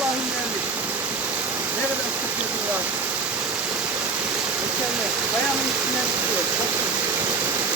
Allah'ın vermiş. Ne kadar sıkıntı var. Mükemmel. Ayağımın üstünden tutuyor. Çok güzel.